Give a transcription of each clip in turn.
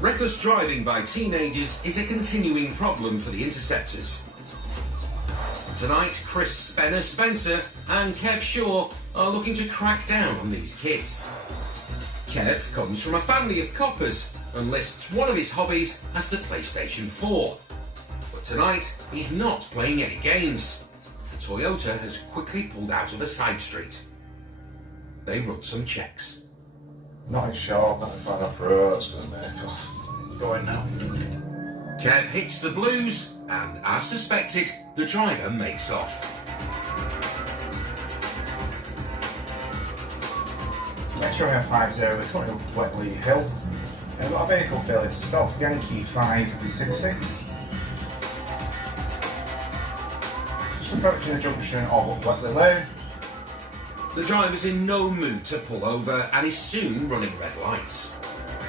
Reckless driving by teenagers is a continuing problem for the Interceptors. Tonight, Chris Spenner Spencer and Kev Shaw are looking to crack down on these kids. Kev comes from a family of coppers and lists one of his hobbies as the PlayStation 4. But tonight, he's not playing any games. Toyota has quickly pulled out of a side street. They run some checks. Not sharp, not far off road, it's going to make off. Going now. Kev hits the blues, and as suspected, the driver makes off. Next round we have 5-0, we're coming up Wetley Hill. And we've got a vehicle failure to stop, Yankee 566. Just approaching the junction of Wetley Lane. The driver's in no mood to pull over and is soon running red lights.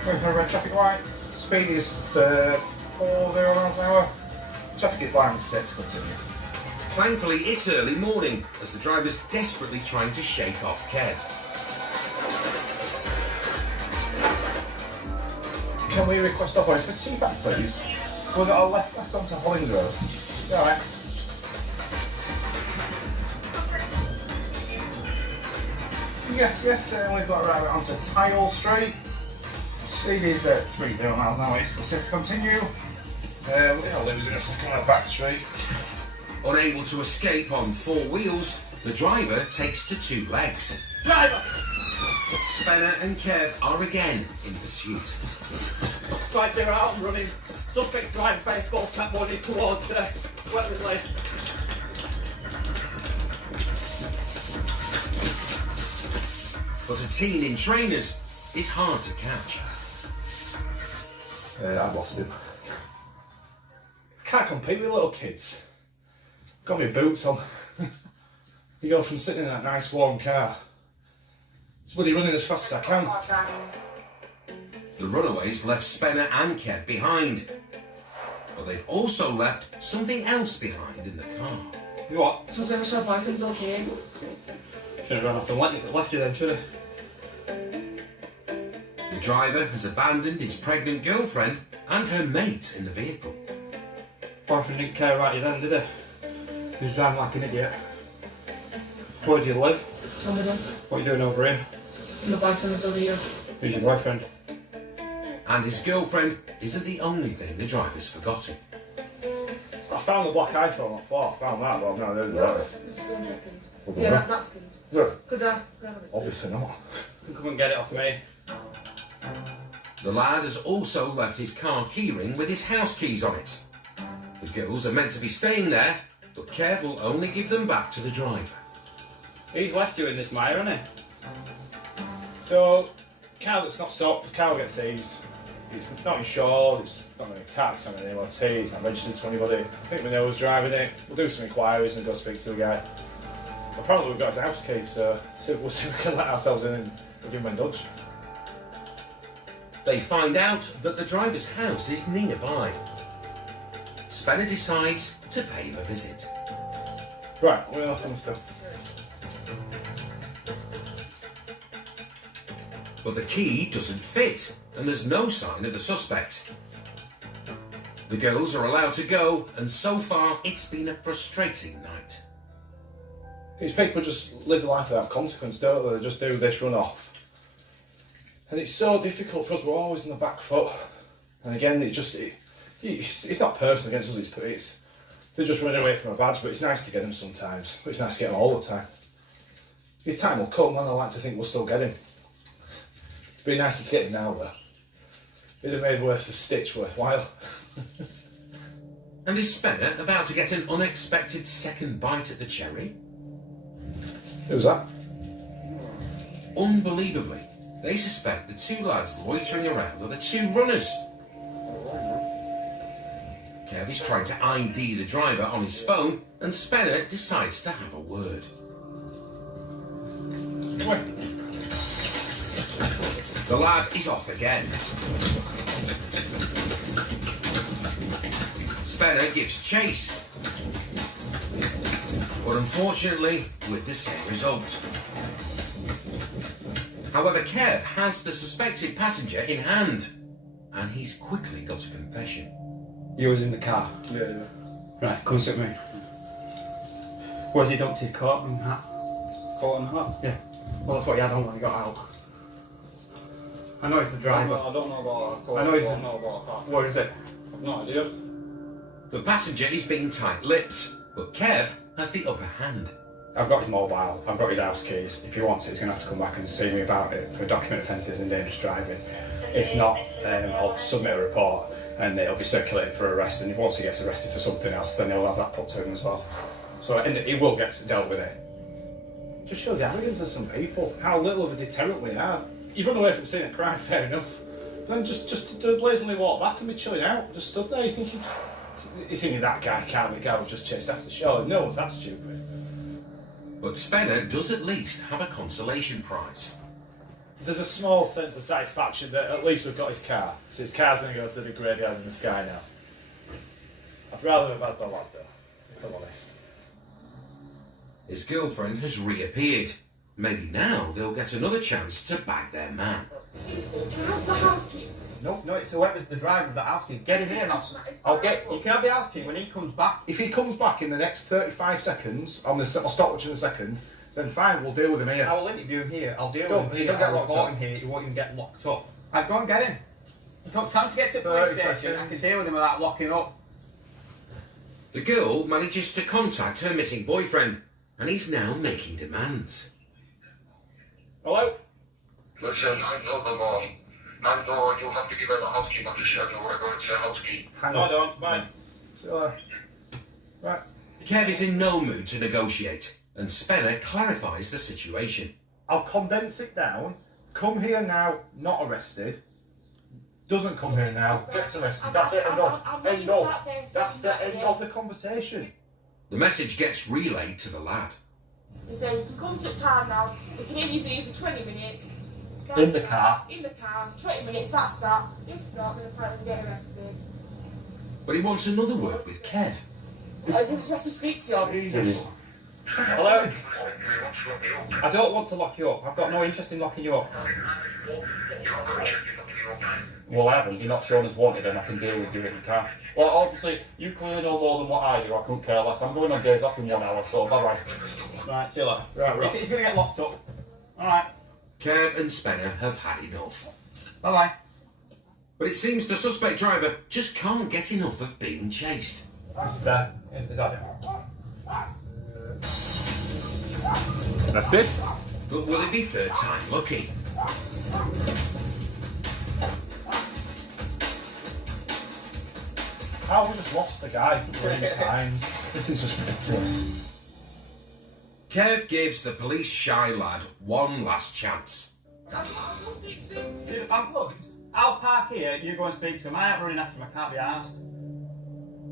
Going through a red traffic light, speed is 40 miles an hour. Traffic is line set to continue. Thankfully, it's early morning as the driver's desperately trying to shake off Kev. Can we request authorities for tea-bag, please? We've got our left onto Holling Road. Alright. Yes, we've got right onto Tile Street. Speed is 30 miles an hour, it's still set to continue. We're going to lose in a second on a back street. Unable to escape on 4 wheels, the driver takes to 2 legs. Driver! Spenner and Kev are again in pursuit. Right, they're out and running. Suspect driving baseball cap body towards Wetley Lane. But a teen in trainers is hard to catch. I've lost him. Can't compete with little kids. Got my boots on. You go from sitting in that nice warm car to bloody running as fast as I can. The runaways left Spenner and Kev behind. But they've also left something else behind in the car. You what? So I was going to show Python's okay. Should have run off and left you then, should I? The driver has abandoned his pregnant girlfriend and her mate in the vehicle. Boyfriend didn't care about you then, did he? He was driving like an idiot. Where do you live? Somebody. What are you doing over here? My boyfriend's over here. Who's your boyfriend? And his girlfriend isn't the only thing the driver's forgotten. I found the black iPhone on 4, I found that, but I've not heard of that. Yeah, that's good. Good. Could I grab it? Obviously not. You come and get it off me. The lad has also left his car keyring with his house keys on it. The girls are meant to be staying there, but Kev will only give them back to the driver. He's left you in this mire, hasn't he? So, car that's not stopped, the car will get seized. It's not insured, it's not got any tax on any MOT, it's not registered to anybody. I think we know who's driving it. We'll do some inquiries and go speak to the guy. Apparently we've got his house key, so we'll see if we can let ourselves in and give him a nudge. They find out that the driver's house is nearby. Spenner decides to pay him a visit. Right, we're off on the stuff. But the key doesn't fit, and there's no sign of the suspect. The girls are allowed to go, and so far it's been a frustrating night. These people just live life without consequence, don't they? They just do this, run off. And it's so difficult for us, we're always on the back foot. And again, it's not personal against us, they're just running away from a badge, but it's nice to get them sometimes. But it's nice to get them all the time. His time will come, and I like to think we'll still get him. It'd be nicer to get him now, though. It'd have made worth the stitch worthwhile. And is Spenner about to get an unexpected second bite at the cherry? Who's that? Unbelievably, they suspect the 2 lads loitering around are the 2 runners. Kev is trying to ID the driver on his phone, and Spenner decides to have a word. The lad is off again. Spenner gives chase, but unfortunately with the same result. However, Kev has the suspected passenger in hand. and he's quickly got a confession. You was in the car. Yeah. Right, come sit with me. Where's he dumped his coat and hat? Coat and hat? Yeah. Well, that's what he had on when he got out. I know it's the driver. I don't know about a coat. I know it's I don't know about a hat. Where is it? I've no idea. The passenger is being tight-lipped, but Kev has the upper hand. I've got his mobile, I've got his house keys. If he wants it, he's going to have to come back and see me about it for document offences and dangerous driving. If not, I'll submit a report and it'll be circulated for arrest. And if once he gets arrested for something else, then he'll have that put to him as well. So he will get dealt with it. Just shows the arrogance of some people. How little of a deterrent we have. You've run away from seeing a crime, fair enough. But then just to blazingly walk back and be chilling out, just stood there, you're thinking that guy can't be the guy who just chased after Charlotte. No one's that stupid. But Spencer does at least have a consolation prize. There's a small sense of satisfaction that at least we've got his car. So his car's going to go to the graveyard in the sky now. I'd rather have had the lad though, if I'm honest. His girlfriend has reappeared. Maybe now they'll get another chance to bag their man. How's the housekeeper? No, it's whoever's the driver of the house key. Get him here and I'll get. You can have the house key when he comes back. If he comes back in the next 35 seconds, I'll stopwatch in a second, then fine, we'll deal with him here. I will interview him here. I'll deal Don't- with him you here. don't get I'll locked report up. him here. He won't even get locked up. I'd go and get him. You got time to get to the police 30 station. I seconds. can deal with him without locking up. The girl manages to contact her missing boyfriend, and he's now making demands. Hello? Listen, I know the law. I know you'll have to give her the house key, not just shut or whatever, it's a house key. Hang No, I on. don't. Bye. So, right. Kev is in no mood to negotiate, and Spencer clarifies the situation. I'll condense it down. Come here now, not arrested. Doesn't come here now, gets arrested. That's it, end of. End of. That's the end of the conversation. The message gets relayed to the lad. They say you can come to the car now. We can interview you for 20 minutes. In the car? In the car. 20 minutes, that's that. If not, we'll probably get arrested. But he wants another word with Kev. I didn't have to speak to you. Hello? I don't want to lock you up. I've got no interest in locking you up. Well, I haven't. You're not shown as wanted and I can deal with you in the car. Well, obviously, you clearly know more than what I do. I couldn't care less. I'm going on days off in 1 hour, so bye-bye. Right, see you later. Right. He's going to get locked up. Alright. Kev and Spencer have had enough. Bye-bye. But it seems the suspect driver just can't get enough of being chased. There. Is that it? That's it. But will it be third time lucky? How we just lost the guy 3 times. This is just ridiculous. Kev gives the police shy lad one last chance. I'll speak to him. I'll park here, you go and speak to him. I ain't running after him, I can't be arsed.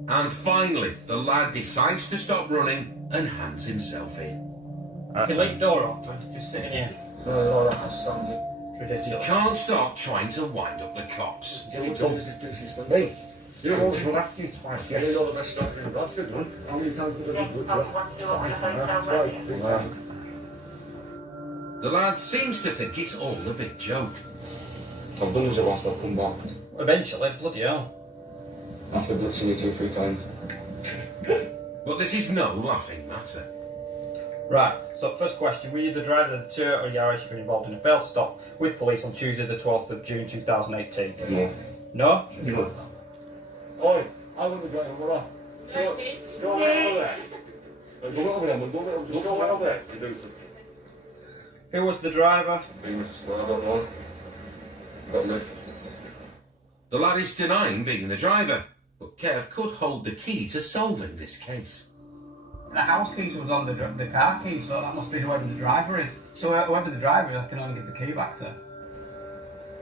And finally, the lad decides to stop running and hands himself in. You can leave the door open, just sitting here. He Ridiculous. can't stop trying to wind up the cops. Hey, you're always run after you twice, yes. the best doctor in Bradford, man. How many times have I been twice? The lad seems to think it's all a big joke. I've done as it whilst I've come back. Eventually, bloody hell. After blitzing me 2-3 times. But this is no laughing matter. Right, so first question, were you the driver of the Toyota Yaris you were involved in a failed stop with police on Tuesday the 12th of June 2018? No. No? No. Oi, I wouldn't be going over there. Go over there. Go over there, man. Go over there. Who was the driver? I don't know. Got live. The lad is denying being the driver, but Kev could hold the key to solving this case. The house keys was on the car key, so that must be whoever the driver is. So whoever the driver is, I can only give the key back to.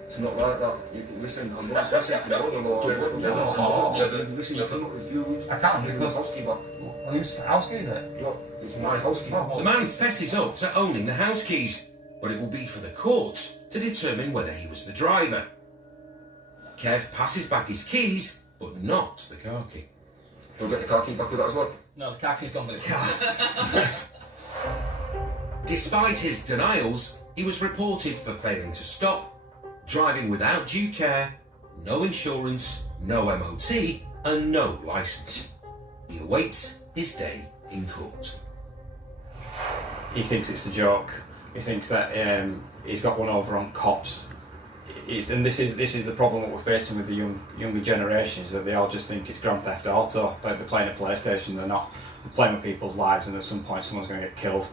It's not like that. Listen, I'm not listening to the law. Listen, you cannot refuse. I can't to give because- the house key back. Well, whose house key is it? No, it's my house key. The man fesses up to owning the house keys, but it will be for the courts to determine whether he was the driver. Kev passes back his keys, but not the car key. You'll get the car key back with that as well. No, the car key's gone with the car. Despite his denials, he was reported for failing to stop, driving without due care, no insurance, no MOT, and no licence. He awaits his day in court. He thinks it's a joke. He thinks that he's got one over on cops. And this is the problem that we're facing with the younger generations, that they all just think it's Grand Theft Auto. Like they're playing a PlayStation, they're not. They're playing with people's lives, and at some point someone's going to get killed.